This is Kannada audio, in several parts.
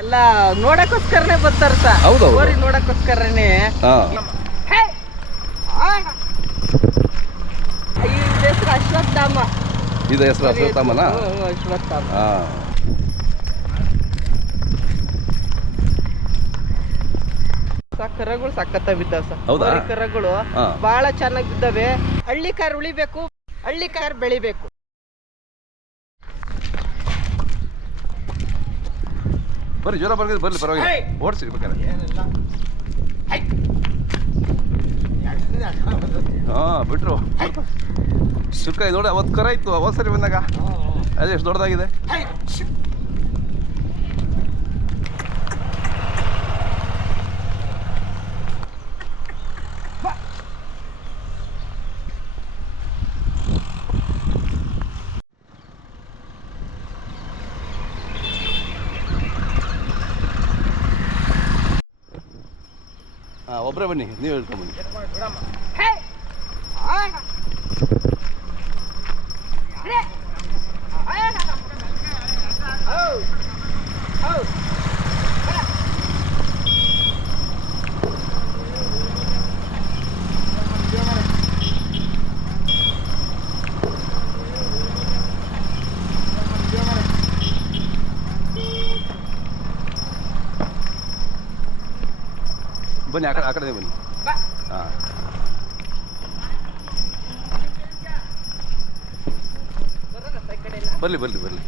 ಎಲ್ಲ ನೋಡಕ್ಕೋಸ್ಕರನೇ ಬರ್ತಾರೆ ಸರ್ ಹೌದು ನೋಡಕ್ಕೋಸ್ಕರನೇ. ಹೆಸರು ಅಶ್ವತ್ಥಾಮ. ಇದು ಹೆಸರು ಅಶ್ವತ್ಥಾಮನ? ಅಶ್ವತ್ಥಾಮ. ಕರಗಳು ಸಖತ್ತ ಬಿದ್ದಾವ ಸರ್ ಹೌದಾ? ಕರಗಳು. ಬಹಳ ಚೆನ್ನಾಗಿ ಬಿದ್ದಾವೆ. ಹಳ್ಳಿ ಕಾರ್ ಉಳಿಬೇಕು ಹಳ್ಳಿ ಕಾರ್ ಬೆಳಿಬೇಕು. ಬರ್ರಿ ಜ್ವರ ಬರ್ಲಿ ಬರ್ಲಿ ಪರವಾಗಿಲ್ಲ. ಓಡಿಸಿ ಬೇಕಾದ್ರೆ. ಹಾಂ! ಬಿಟ್ರು. ಸುಖ ನೋಡಿ ಅವತ್ತು ಕರ ಇತ್ತು ಅವತ್ತು ಸರಿ ಬಂದಾಗ ಅದೇ ಎಷ್ಟು ದೊಡ್ಡದಾಗಿದೆ ಹಾಂ ಒಬ್ಬರೇ ಬನ್ನಿ ನೀವು ಹೇಳ್ಕೊಂಬನ್ನಿ ಹೇ! ಆ! ಅರೆ! ಆ! ಔ! ಔ! ಬರ! ಬನ್ನಿ ಆ ಕಡೆ ಆ ಕಡೆ ಬನ್ನಿ! ಹಾಂ? ಬರಲಿ ಬರಲಿ ಬರಲಿ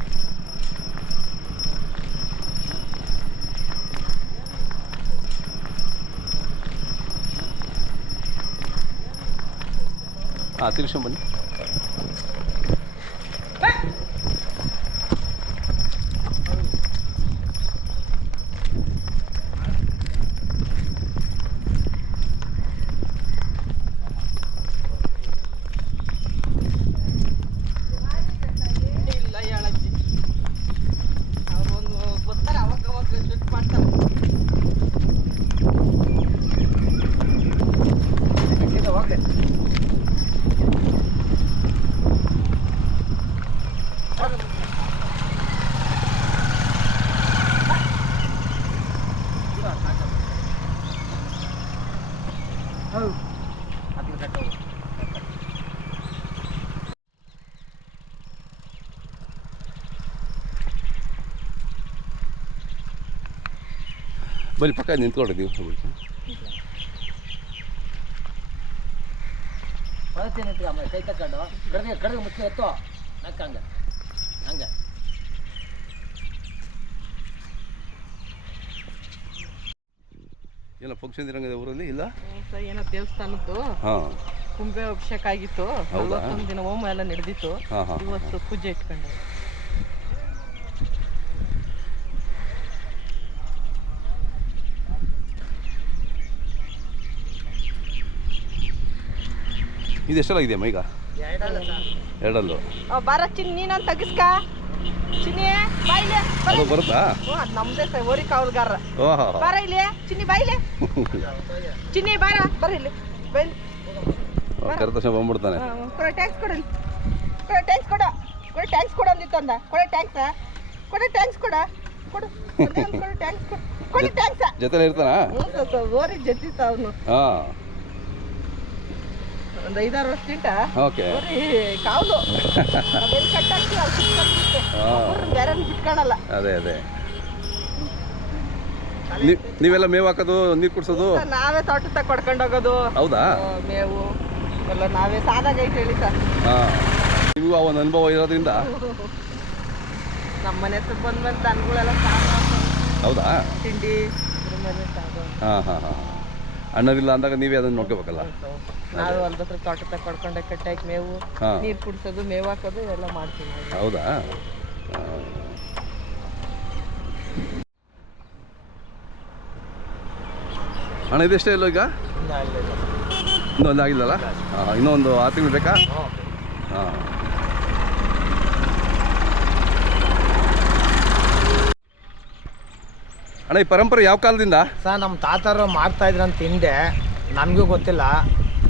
ಹಾಂ ತಿರ್ಸ್ಕೊಂಡ್ ಹೌದು ಅದನ್ನ ಕಟ್ಟೋದು ಬನ್ನಿ ಪಕ್ಕ ನಿಂತ್ಕೊಳ್ರಿ ನೀವು ಬಳಸ್ತೀನಿ ಅಂತ ಆಮೇಲೆ ಕೈ ತಕೊಂಡು ಕಡ್ಗೆ ಕಡ್ಗೆ ಮುಚ್ಚಿ ಎತ್ತೋ ನಕ್ಕ ಹಂಗೆ ಹಂಗೆ ಏನೋ ಫಂಕ್ಷನ್ ಇರಂಗಿದೆ ಊರಲ್ಲಿ? ಇಲ್ಲ? ಸರ್ ಏನೋ ದೇವಸ್ಥಾನದ್ದು. ಹಾಂ. ಕುಂಭೆ ಅಭಿಷೇಕ ಆಗಿತ್ತು. ಹೌದಾ? ನಲವತ್ತೊಂದು ದಿನ ಹೋಮ ಎಲ್ಲ ನಡೆದಿತ್ತು. ಹಾಂ ಹಾಂ. ಇವತ್ತು ಪೂಜೆ ಇಟ್ಕೊಂಡು. ಇದು ಎಷ್ಟೆಲ್ಲಾಗಿದೆಯಮ್ಮ ಈಗ? ಎರಡಲ್ಲು ಬಾರ ಚಿನ್ ನೀನಂತ ತಗಿಸ್ಕ. ಚಿನ್ನಿ ಬಾಯಿಲೆ ಅದು ಬರುತ್ತಾ? ಹ್ಞೂ ಅದು ನಮ್ದೇ ಸ ಓರಿ ಕಾವಲ್ಗಾರ ಓಹೋ. ಬಾರ ಇಲ್ಲಿ ಚಿನ್ನಿ ಬಾಯಿಲೆ ಚಿನ್ನಿ ಬಾರ ಬರ ಇಲ್ಲಿ. ಬೈಲಿ ಕರೆದ ತಕ್ಷಣ ಬಂದ್ಬಿಡ್ತಾನೆ. ಕೊಡ ಟ್ಯಾಂಕ್ಸ್ ಕೊಡಲಿ ಕೊಡ ಟ್ಯಾಂಕ್ಸ್ ಕೊಡ. ಕೊಡ ಟ್ಯಾಂಕ್ಸ್ ಕೊಡು ಅಂದಿತ್ತು ಅಂದ. ಕೊಡ ಟ್ಯಾಂಕ್ಸ ಕೊಡ ಟ್ಯಾಂಕ್ಸ್ ಕೊಡ. ಕೊಡು. ಕೊಡು ಟ್ಯಾಂಕ್ಸ್ ಕೊಡು. ಕೊಡಿ ಟ್ಯಾಂಕ್ಸ. ಜೊತೆಲೆ ಇರ್ತಾನಾ? ಸರ್ ಸರ್ ಓರಿ ಜೊತಿತ್ತ ಅವನು ಹಾಂ. ಒಂದು ಐದಾರು ವರ್ಷ ಓಕೆ ಓರಿ ಕಾವಲು ಬೇರೆ ಬಿಟ್ಕೊಳಲ್ಲ. ಅದೇ ಅದೇ. ನೀವೆಲ್ಲ ಮೇವು ಹಾಕೋದು ನೀರು ಕುಡ್ಸೋದು? ನಾವೇ ತೋಟದ ಕೊಡ್ಕೊಂಡು ಹೋಗೋದು. ಹೌದಾ? ಮೇವು. ಎಲ್ಲ ನಾವೇ ಸಾದಾಗ ಐತೆ ಹೇಳಿ ಸರ್. ನಿಮಗೂ ಆ ಒಂದು ಅನುಭವ ಇರೋದ್ರಿಂದ? ನಮ್ಮ ಮನೆ ಹತ್ರ ಬಂದ್ಮೇಲೆ ಬಂದು ದನಗಳೆಲ್ಲ ಸಾಕು ಹೌದಾ? ತಿಂಡಿ ಮೇಲೆ ಹಾಂ ಹಾಂ ಹಾಂ. ಅಣ್ಣರಿಲ್ಲ ಅಂದಾಗ ನೀವೇ ಅದನ್ನ ನೋಡ್ಕೋಬೇಕಲ್ಲ? ನಾವು ಹೊಲ್ದ ಹತ್ರ ತೋಟ ತಕೊಂಡೆ ಕಟ್ಟಾಕಿ ಮೇವು ನೀರು ಕುಡಿಸೋದು ಮೇವು ಹಾಕೋದು ಎಲ್ಲ ಮಾಡ್ತೀವಿ. ಹೌದಾ? ಹಣ ಅಣ್ಣ ಇದೆಷ್ಟೇ ಇಲ್ಲ ಈಗ? ಇನ್ನೊಂದು ಆಗಿಲ್ಲಲ್ಲ? ಇನ್ನೊಂದು ಆರು ತಿಂಗಳು ಬೇಕಾ? ಹಾಂ. ಅಣ್ಣ ಈ ಪರಂಪರೆ ಯಾವ ಕಾಲದಿಂದ? ಸರ್ ನಮ್ಮ ತಾತರು ಮಾಡ್ತಾ ಇದ್ರಂತ ಹಿಂದೆ. ನಮಗೂ ಗೊತ್ತಿಲ್ಲ.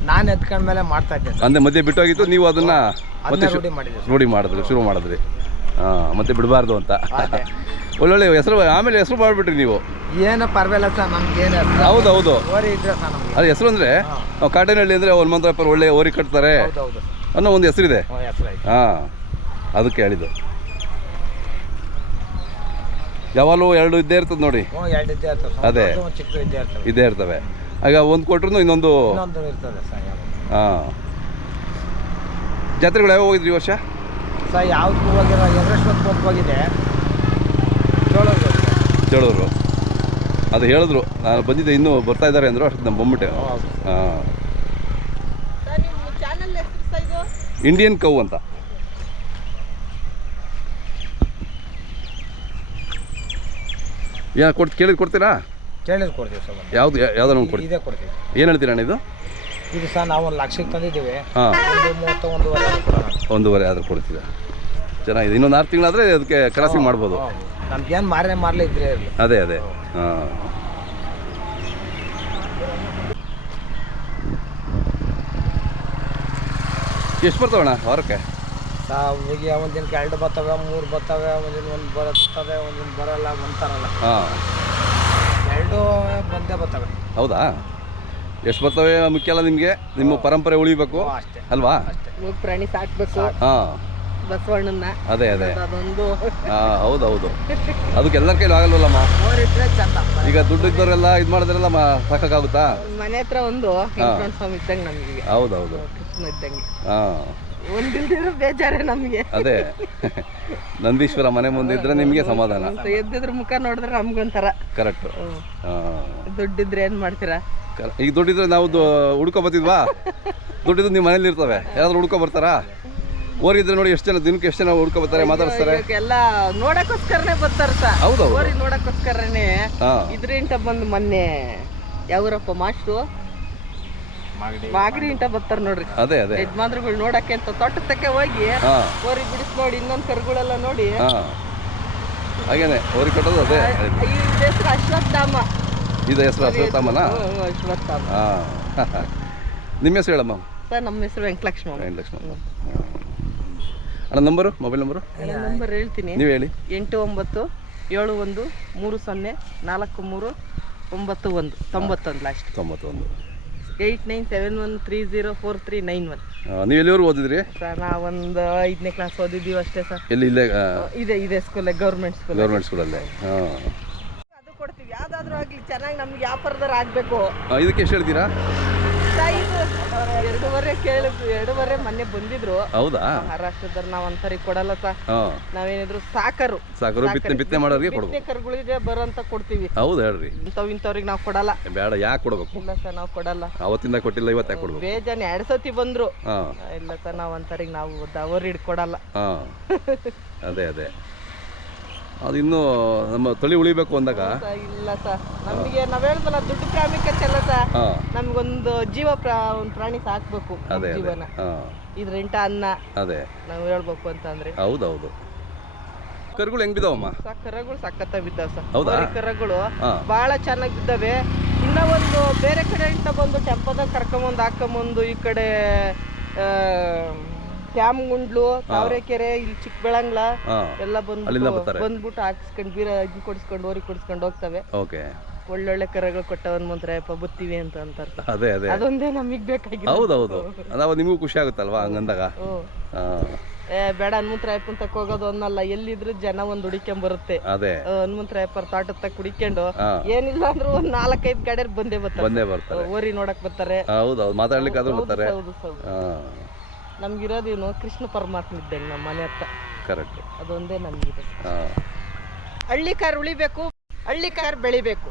ನಾನು ಎತ್ಕೊಂಡ್ಮೇಲೆ ಮಾಡ್ತಾ ಇದ್ದೆ ಅಂದ್ರೆ ಮಧ್ಯೆ ಬಿಟ್ಟೋಗಿತ್ತು ನೀವು ಅದನ್ನ ನೋಡಿ ಅದನ್ನ ಶು- ರೂಢಿ ಮಾಡಿದ್ರಿ ಶುರು ಮಾಡಿದ್ರಿ. ಹಾಂ ಮತ್ತೆ ಬಿಡಬಾರ್ದು ಅಂತ. ಅದೇ. ಒಳ್ಳೊಳ್ಳೆ ಹೆಸರು ಆಮೇಲೆ ಹೆಸರು ಮಾಡಿಬಿಟ್ರಿ ನೀವು. ಏನು ಪರವಾಗಿಲ್ಲ ಸರ್ ನಮ್ಗೆ ಏನು ಹೌದು ಹೌದು. ಓರಿ ಇದ್ರೆ ಸರ್ ನಮಗೆ. ಅದು ಹೆಸರು ಅಂದ್ರೆ ಹಾ. ಕಾಟೇನಹಳ್ಳಿ ಅಂದರೆ ಹನುಮಂತಪ್ಪ ಒಳ್ಳೆ ಓರಿ ಕಟ್ತಾರೆ ಹೌದು ಹೌದು ಅನ್ನೋ ಒಂದು ಹೆಸರಿದೆ. ಹೆಸರು ಹಾಂ ಅದಕ್ಕೆ ಹೇಳಿದ್ದು. ಯಾವಾಗಲೂ ಎರಡು ಇದ್ದೇ ಇರ್ತದೆ ನೋಡಿ. ಹ್ಞೂ ಎರಡು ಇದ್ದೇ ಇರ್ತವೆ ಸರ್. ಅದೇ. ಒಂದು ಚಿಕ್ಕ ಇದ್ದೇ ಇರ್ತವೆ ಇದ್ದೇ ಇರ್ತವೆ. ಆಗ ಒಂದು ಕೊಟ್ರು ಇನ್ನೊಂದು ಇನ್ನೊಂದು ಇರ್ತದೆ ಹಾಂ. ಜಾತ್ರೆಗಳು ಯಾವಾಗ ಹೋಗಿದ್ರಿ ಈ ವರ್ಷ? ಸರ್ ಯಾವ್ದು ಹೋಗಿಲ್ಲ. ಹೋಗಿದೆ. ಅದು ಹೇಳಿದ್ರು. ನಾನು ಬಂದಿದ್ದೆ ಇನ್ನೂ ಬರ್ತಾ ಇದ್ದಾರೆ ಅಂದರು. ಅಷ್ಟು ನಾನು ಬಂದ್ಬಿಟ್ಟೆ. ಹಾಂ. ಸರ್ ನಿಮ್ಮ ಚಾನಲ್ ಹೆಸರು ಸಹ ಇಂಡಿಯನ್ ಕೌ ಅಂತ. ಯಾ ಕೊಟ್ಟು ಕೇಳಿದ್ ಕೊಡ್ತೀರಾ? ಕೇಳಿದ್ ಕೊಡ್ತೀವಿ ಸರ್. ಯಾವ್ದು ಯಾವ್ದಾರ ಒಂದು ಕೊಡ್ತೀವಿ ಇದೇ ಕೊಡ್ತೀವಿ. ಏನು ಹೇಳ್ತೀರಾ ಅಣ್ಣ ಇದು ಇದು ಸರ್ ನಾವು ಒಂದು ಲಕ್ಷಕ್ಕೆ ತಂದಿದ್ದೀವಿ. ಹಾಂ. ಒಂದು ಮೂವತ್ತು ಒಂದೂವರೆ ಆದ್ರೂ ಕೊಡೋಣ. ಒಂದೂವರೆ ಆದ್ರೆ ಕೊಡ್ತೀರಾ? ಚೆನ್ನಾಗಿದೆ. ಇನ್ನೊಂದು ಆರು ತಿಂಗಳಾದರೆ ಅದಕ್ಕೆ ಕ್ರಾಸಿಂಗ್ ಮಾಡ್ಬೋದು. ನಮ್ಗೇನು ಮಾರನೇ ಮಾರಲೇ ಇದ್ರೆ ಇರಲಿ. ಅದೇ ಅದೇ. ಹಾಂ. ಎಷ್ಟು ಬರ್ತಾವಣ್ಣ ವಾರಕ್ಕೆ? ಸಾವಿಗೆ ಒಂದಿನ ಎರಡು ಬರ್ತವೆ ಮೂರು ಬರ್ತವೆ ಒಂದಿನ ಒಂದು ಬರ್ತವೆ ಒಂದಿನ ಬರಲ್ಲ ಬಂತಾರಲ್ಲ ಹಾಂ. ಎರಡು ಬಂದೇ ಬರ್ತವೆ. ಹೌದಾ? ಎಷ್ಟು ಬರ್ತವೆ ಮುಖ್ಯ ಅಲ್ಲ ನಿಮಗೆ? ನಿಮ್ಮ ಪರಂಪರೆ ಉಳಿಬೇಕು. ಅಷ್ಟೇ. ಅಲ್ವಾ? ಪ್ರಾಣಿ ಸಾಕ್ಬೇಕು. ಹಾಂ. ಬಸವಣ್ಣನ ಅದೇ ಅದೇ. ಅದೊಂದು. ಹಾಂ ಹೌದು ಹೌದು ಅದಕ್ಕೆ ಎಲ್ಲರ ಕೈಲಿ ಆಗಲ್ವಲ್ಲಮ್ಮ ಈಗ ದುಡ್ಡು ಇದ್ದವರೆಲ್ಲ ಇದು ಮಾಡಿದ್ರೆಲ್ಲ ಸಾಕಾಗುತ್ತಾ ಮನೆ ಹತ್ರ ಒಂದು ಹೌದೌದು ಸ್ವಾಮಿ ಇದ್ದಂಗೆ ನಮಗೆ ಹೌದು ಹೌದು ಕೃಷ್ಣ ಇದ್ದಂಗೆ. ಹಾಂ. ಒಂದಿಲ್ದಿರೋ ಬೇಜಾರೇ ನಮಗೆ. ಅದೇ. ನಂದೀಶ್ವರ ಮನೆ ಮುಂದೆ ಇದ್ರೆ ನಿಮಗೆ ಸಮಾಧಾನ. ಎದ್ದಿದ್ರ ಮುಖ ನೋಡಿದ್ರೆ ನಮ್ಗೊಂಥರ. ಕರೆಕ್ಟ್. ದುಡ್ಡಿದ್ರೆ ಏನ್ ಮಾಡ್ತೀರಾ? ಈಗ ದುಡ್ಡಿದ್ರೆ ನಾವು ಹುಡ್ಕೊ ಬರ್ತಿದ್ವಾ? ದುಡ್ಡಿದ್ರೆ ನಿಮ್ಮ ಮನೇಲಿ ಇರ್ತವೆ. ಯಾರಾದ್ರೂ ಹುಡ್ಕೊ ಬರ್ತಾರಾ? ಓರಿದ್ರೆ ನೋಡಿ ಎಷ್ಟು ಜನ ದಿನಕ್ಕೆ ಎಷ್ಟು ಜನ ಹುಡ್ಕೊ ಬರ್ತಾರೆ ಮಾತಾಡ್ತಾರೆ ಎಲ್ಲ ನೋಡಕ್ಕೋಸ್ಕರನೇ ಬರ್ತಾರ ಹೌದು ಓರಿ ನೋಡಕ್ಕೋಸ್ಕರನೇ. ಹಾಂ. ಇದ್ರಿಂಟ ಬಂದು ಮೊನ್ನೆ ಯಾವ್ರಪ್ಪ ಮಾಸ್ಟ್ರು ಮಾಗಡಿ ಇಂಟ ಬರ್ತಾರ ನೋಡ್ರಿ. ಅದೇ ಅದೇ. ಯಜಮಾನ್ರುಗಳು ನೋಡಕ್ಕೆ ಅಂತ ತೋಟಕ್ಕೆ ಹೋಗಿ ಹೋರಿ ಬಿಡಿಸ್ ನೋಡಿ ಇನ್ನೊಂದ್ ಕರುಗಳೆಲ್ಲ ನೋಡಿ. ಹಾಗೇನೆ ಹೋರಿ ಕಟ್ಟೋದು ಅದೇ. ಈ ಹೆಸರು ಅಶ್ವತ್ಥಾಮ. ಇದು ಹೆಸರು ಅಶ್ವತ್ಥಾಮನ? ಅಶ್ವತ್ಥಾಮ. ನಿಮ್ಮ ಹೆಸರು ಹೇಳಮ್ಮ? ಸರ್ ನಮ್ಮ ಹೆಸರು ವೆಂಕಟಲಕ್ಷ್ಮ ವೆಂಕಟಲಕ್ಷ್ಮ ಅಣ್ಣ ನಂಬರು ಮೊಬೈಲ್ ನಂಬರು ನಂಬರ್ ಹೇಳ್ತೀನಿ. ನೀವು ಹೇಳಿ. ಎಂಟು ಒಂಬತ್ತು ಏಳು ಒಂದು ಮೂರು ಸೊನ್ನೆ ನಾಲ್ಕು ಮೂರು ಒಂಬತ್ತು ಒಂದು ತೊಂಬತ್ತೊಂದು ಲಾಸ್ಟ್ ತೊಂಬತ್ತೊಂದು. Eight nine seven one three zero four three nine one. ನೀವು ಎಲ್ಲಿವರೆಗೂ ಓದಿದ್ರಿ? ಸರ್ ನಾವೊಂದು ಐದನೇ ಕ್ಲಾಸ್ ಓದಿದ್ದೀವಿ ಅಷ್ಟೇ ಸರ್. ಎಲ್ಲಿ ಇಲ್ಲೇ ಇದೆ ಇದೆ ಸ್ಕೂಲ್ ಗೌರ್ಮೆಂಟ್ ಸ್ಕೂಲ್ ಗೌರ್ಮೆಂಟ್ ಸ್ಕೂಲಲ್ಲೇ ಹಾಂ. ಅದು ಕೊಡ್ತೀವಿ. ಯಾವ್ದಾದ್ರು ಆಗ್ಲಿ ಚೆನ್ನಾಗಿ ನಮ್ಗೆ ವ್ಯಾಪಾರದವ್ರು ಆಗ್ಬೇಕು. ಇದಕ್ಕೆ ಎಷ್ಟು ಹೇಳ್ತೀರಾ? ಎರಡೂವರೆ ಕೇಳಿದ್ರು ಎರಡೂವರೆ ಮೊನ್ನೆ ಬಂದಿದ್ರು. ಹೌದಾ? ಮಹಾರಾಷ್ಟ್ರದವ್ರು ನಾವ್ ಒಂದ್ಸರಿ ಕೊಡಲ್ಲ ಹಾಂ. ನಾವೇನಿದ್ರು ಸಾಕರು. ಸಾಕರು ಬಿತ್ತನೆ ಬಿತ್ತನೆ ಮಾಡೋರಿಗೆ ಕೊಡ್ಬೇಕು. ಕರುಗಳಿಗೆ ಬರೋಂತ ಕೊಡ್ತೀವಿ. ಹೌದು ಹೇಳ್ರಿ. ಇಂಥವ್ ಇಂಥವ್ರಿಗೆ ನಾವು ಕೊಡಲ್ಲ. ಬೇಡ ಯಾಕೆ ಕೊಡ್ಬೇಕು? ಇಲ್ಲ ಸರ್ ನಾವು ಕೊಡಲ್ಲ. ಅವತ್ತಿಂದ ಕೊಟ್ಟಿಲ್ಲ ಇವತ್ತು ಯಾಕೆ ಕೊಡ್ಬೇಕು? ಬೇಜಾನ್ ಎರಡ್ ಸತಿ ಬಂದ್ರು. ಇಲ್ಲ ಸರ್ ನಾವ್ ಒಂದ್ಸರಿಗೆ ನಾವು ದವರ್ ಹಿಡ್ಕೊಡಲ್ಲ. ಅದೇ ಅದೇ. ಅದು ಇನ್ನೂ ನಮ್ಮ ತಳಿ ಉಳಿಬೇಕು ಅಂದಾಗ. ಇಲ್ಲ ಸರ್ ನಮಗೆ ನಾವ್ ಹೇಳ್ದಲ್ಲ ದುಡ್ಡು ಪ್ರಾಮುಖ್ಯತೆ ಅಲ್ಲ ಸರ್. ಹಾಂ. ನಮ್ಗೊಂದು ಜೀವ ಪ್ರಾ ಒಂದು ಪ್ರಾಣಿ ಸಾಕ್ಬೇಕು ಅದೇ ಅದೇ. ಜೀವನ. ಹಾಂ. ಇದ್ರಿಂಟ ಅನ್ನ. ಅದೇ. ನಾವು ಹೇಳ್ಬೇಕು ಅಂತಂದ್ರೆ. ಹೌದೌದು. ಕರುಗಳು ಹೆಂಗ್ ಬಿದ್ದಾವಮ್ಮ? ಕರಗಳು ಸಖತ್ತ ಬಿದ್ದಾವ ಸರ್. ಹೌದಾ? ಹೋರಿ ಕರಗಳು. ಹಾಂ. ಬಹಳ ಚೆನ್ನಾಗಿ ಬಿದ್ದಾವೆ. ಇನ್ನ ಒಂದು ಬೇರೆ ಕಡೆ ಇಂಟ ಬಂದು ಟೆಂಪೋದಾಗ ಕರ್ಕೊಂಬಂದು ಹಾಕೊಂಬಂದು ಈ ಕಡೆ ತ್ಯಾಮಗುಂಡ್ಲು ತಾವರೆಕೆರೆ ಇಲ್ಲಿ ಚಿಕ್ಕಬೆಳಂಗ್ಲ ಹಾಂ. ಎಲ್ಲ ಬಂದು ಬಂದ್ಬಿಟ್ಟು ಹಾಕ್ಸ್ಕೊಂಡ್ ಬೀರ ಇದು ಕೊಡಿಸ್ಕೊಂಡು ಓರಿ ಕೊಡಿಸ್ಕೊಂಡು ಹೋಗ್ತವೆ. ಓಕೆ. ಒಳ್ಳೊಳ್ಳೆ ಕರಗಳು ಕೊಟ್ಟವನ್ ಮಂತ್ರಯಪ್ಪ ಬತ್ತೀವಿ ಅಂತ ಅಂತಾರೆ. ಅದೇ ಅದೇ. ಅದೊಂದೇ ನಮಗ್ ಬೇಕಾಗಿ ಹೌದೌದು. ಅದಾವ ನಿಮಗೂ ಖುಷಿ ಆಗುತ್ತಲ್ವಾ ಹಂಗಂದಾಗ? ಏ ಬೇಡ ಹನುಮಂತರಾಯಪ್ಪ ಅಂತ ಹೋಗೋದು ಅನ್ನಲ್ಲ ಎಲ್ಲಿದ್ರು ಜನ ಒಂದ್ ಹುಡಿಕೊಂಡ್ ಬರುತ್ತೆ ಅದೇ ಹನುಮಂತರಾಯಪ್ಪರ ತೋಟದ ತಕ್ಕ ಕುಡಿಕೊಂಡು ಏನಿಲ್ಲ ಅಂದ್ರು ಒಂದ್ ನಾಲ್ಕೈದು ಗಾಡಿಯರ್ ಬಂದೇ ಬರ್ತಾರೆ. ಬಂದೇ ಬರ್ತಾರೆ. ಓರಿ ನೋಡಕ್ ಬರ್ತಾರೆ. ಹೌದೌದು ಮಾತಾಡ್ಲಿಕ್ಕಾದ್ರೂ ಹೌದು, ಬರ್ತಾರೆ. ಹೌದು ಹೌದು. ನಮ್ಗಿರೋದೇನು ಕೃಷ್ಣ ಪರಮಾತ್ಮ ಇದ್ದಂಗೆ ನಮ್ಮ ಮನೆ ಹತ್ರ. ಕರೆಕ್ಟ್ ಅದೊಂದೇ ನಮಗಿದೆ. ಹಳ್ಳಿ ಕಾರ್ ಉಳಿಬೇಕು ಹಳ್ಳಿ ಕಾರ್ ಬೆಳಿಬೇಕು.